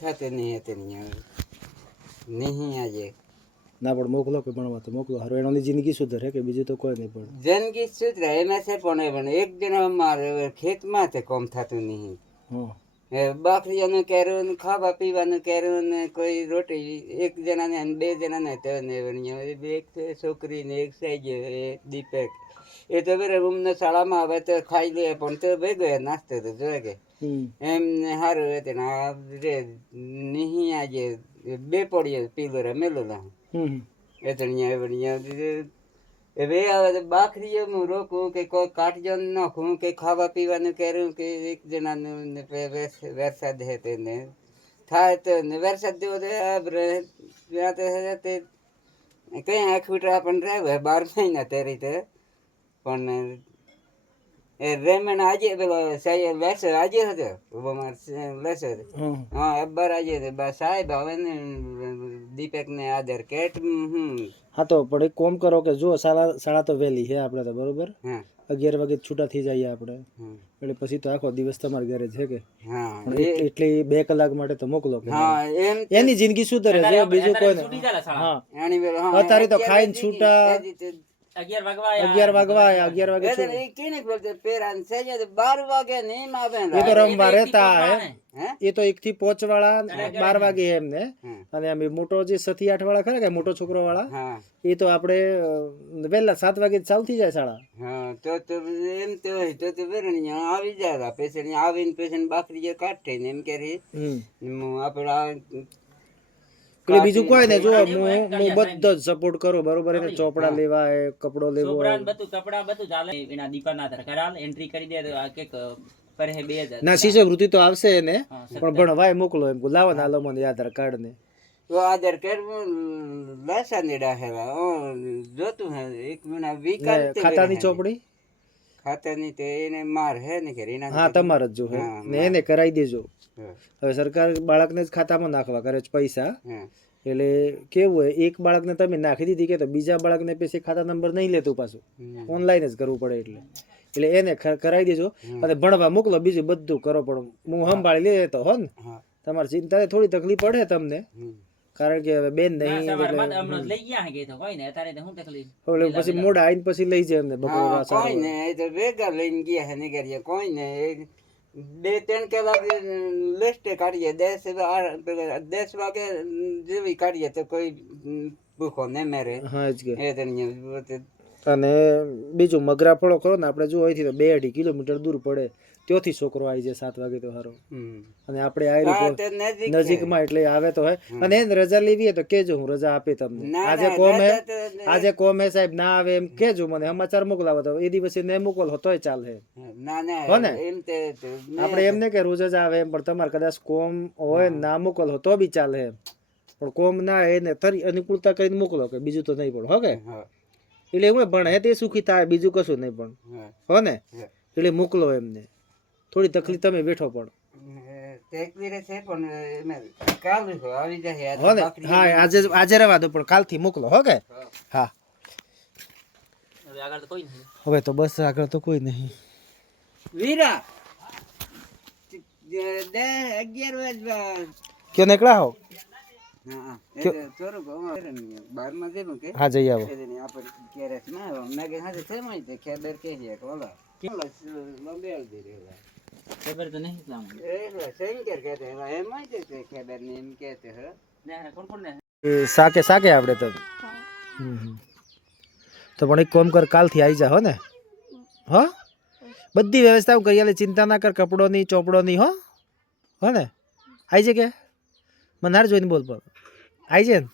થતું નહીં હતું નહીં આજે ના પણ મોકલો કે ભણવા તો મોકલો હારો એની જિંદગી સુધરે કે બીજું તો કોઈ નહીં પણ જિંદગી સુધરે એમાં છે પણ એક જણા મારે ખેતમાં તે કામ થતું નહીં બાકરીઓનું કેરું ખાવા પીવાનું કેરું ને કોઈ રોટી એક જણાને બે જણાને તો એક છોકરી ને એક સાઈજ દીપક એ તો બરે રૂમને શાળામાં આવે તો ખાઈ લે પણ તો ભેગો નાસ્તો તો જોઈ કે એમને સારું હતું ને આ રે નહીં આજે બે પડીએ પીલો રમેલો ના એ તો હવે આવે તો બાકરીઓ હું રોકું કે કોઈ કાટજો નાખું કે ખાવા પીવાનું કર્યું કે એક જણાનું વરસાદ હે તેને થાય તો વરસાદ જેવો કઈ આંખ ફૂટવા પણ રહે 12 મહિના તે રીતે પણ એ રેમન આજે પેલો લેસર આજે હતો લેસર હા અબ્બર આજે સાહેબ હવે ને દીપક ને આધાર કેટ હા તો પણ એક કોમ કરો કે જો શાળા તો વહેલી છે આપણે તો બરોબર 11 વાગે છૂટા થઈ જઈએ આપણે એટલે પછી તો આખો દિવસ તમારા ઘરે છે કે એટલે 2 કલાક માટે તો મોકલો એની જિંદગી સુધરે છે બીજું કોઈ હા અત્યારે તો ખાઈને છૂટા 11 વાગે એ તો રમવા રહેતા એ તો 1 થી 5 વાળા 12 વાગે એમને અને અમે મોટો જે 7 થી 8 વાળા ખરા કે મોટો છોકરો વાળા એ તો આપણે વહેલા 7 વાગે ચાલુ થઈ જાય શાળા તો એમ તો આવી જાય પેશન્ટ આવીને પેશન્ટ બાકરી જે કાઢે ને એમ કરી આપણે બીજું કોઈ ને જો હું બધો જ સપોર્ટ કરું બરોબર એને ચોપડા લેવા હે કપડો લેવો કપડા બધું ચાલે એના દીપા ના આધાર કરાલ એન્ટ્રી કરી દે તો કે પર હે 2000 ના શિષ્યવૃત્તિ તો આવશે એને પણ ભણવાય મોકલો એમ લાવો ના લો મને આધાર કાર્ડ ને તો આધાર કાર્ડ લાસા નેડા હેવા જોતું હે એક મહિના વીકાલ ખાતાની ચોપડી ખાતાની તે એને માર હે ને કે રીના હા તમાર જ જો હે ને એને કરાવી દેજો હવે સરકાર બાળકને જ ખાતામાં નાખવા કરે છે પૈસા એટલે કેવું હોય એક બાળકને તમે નાખી દીધી કે તો બીજા બાળકને પછી ખાતા નંબર નહીં લેતું પાછું ઓનલાઈન જ કરવું પડે એટલે એને કરાવી દેજો અને ભણવા મોકલો બીજું બધું કરો પણ હું સંભાળી લે તો હો ને તમારી ચિંતા થોડી તકલીફ પડે તમને કારણ કે હવે બેન નહીં પછી મોડા આવીને પછી લઈ જાય એમને કોઈ ને તો ભેગા લઈને ગયા હે નીકળીએ કોઈ ને 2-3 કલાક લિસ્ટ કાઢીએ 10 વાગે જેવી કાઢીએ તો કોઈ ભૂખો ને મેરે અને બીજું મગરા ફળો કરો ને આપણે જો અહીંથી તો 2-2.5 કિલોમીટર દૂર પડે ત્યોથી છોકરો આવી જાય 7 વાગે તો સારો અને આપણે આવી નજીકમાં એટલે આવે તો હે અને એને રજા લેવી હોય તો કેજો હું રજા આપી તમને આજે કોમ હે સાહેબ ના આવે એમ કેજો મને સમાચાર મોકલાવો તો એ દિવસે ને મોકલો તોય ચાલે હો ને આપણે એમ ને કે રોજ જ આવે એમ પણ તમારે કદાચ કોમ હોય ના મોકલો તો બી ચાલે એમ પણ કોમ ના એને તરી અનુકૂળતા કરીને મોકલો કે બીજું તો નહીં પણ હો કે એટલે હું ભણે તે સુખી થાય બીજું કશું નહીં પણ હો ને એટલે મોકલો એમને થોડી તકલીફ તમે બેઠો પણ હા આજે રવા દો પણ કાલથી મોકલો હો કે હા હવે તો બસ આગળ તો કોઈ નહીં વીરા 11 વાગે ક્યાં નીકળ્યા હો હા જઈ આવો ખબર તો નહીં સાકે આપણે તો પણ એક કોમ કર કાલથી આવી જા હો ને હો બધી વ્યવસ્થા હું કરી આલે ચિંતા ના કર કપડોની ચોપડોની હો ને આવી છે કે મને હાર જોઈને બોલ પણ આવી છે ને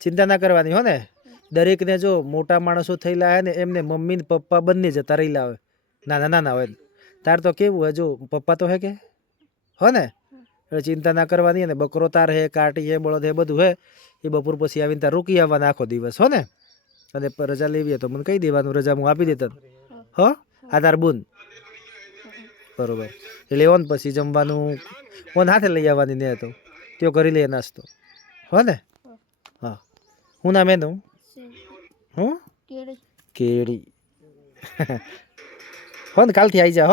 ચિંતા ના કરવાની હો ને દરેકને જો મોટા માણસો થયેલા હે ને એમને મમ્મી ને પપ્પા બંને જતા રહેલા હોય નાના હોય તાર તો કેવું હોય જો પપ્પા તો હે કે હો ને એટલે ચિંતા ના કરવાની ને બકરો તાર હે કાટી હે બળદ હે બધું હે એ બપોર પછી આવીને તાર રૂકી આવવાના આખો દિવસ હો ને અને રજા લેવી તો મને કહી દેવાનું રજા હું આપી દેતા હો આ તાર બુન બરોબર એટલે ઓન પછી જમવાનું ઓન હાથે લઈ આવવાની ને તો त्यो કરી લે નાસ્તો હો ને હા હું નામ એનું હું કેડી હો ને કાલથી આવી જા હો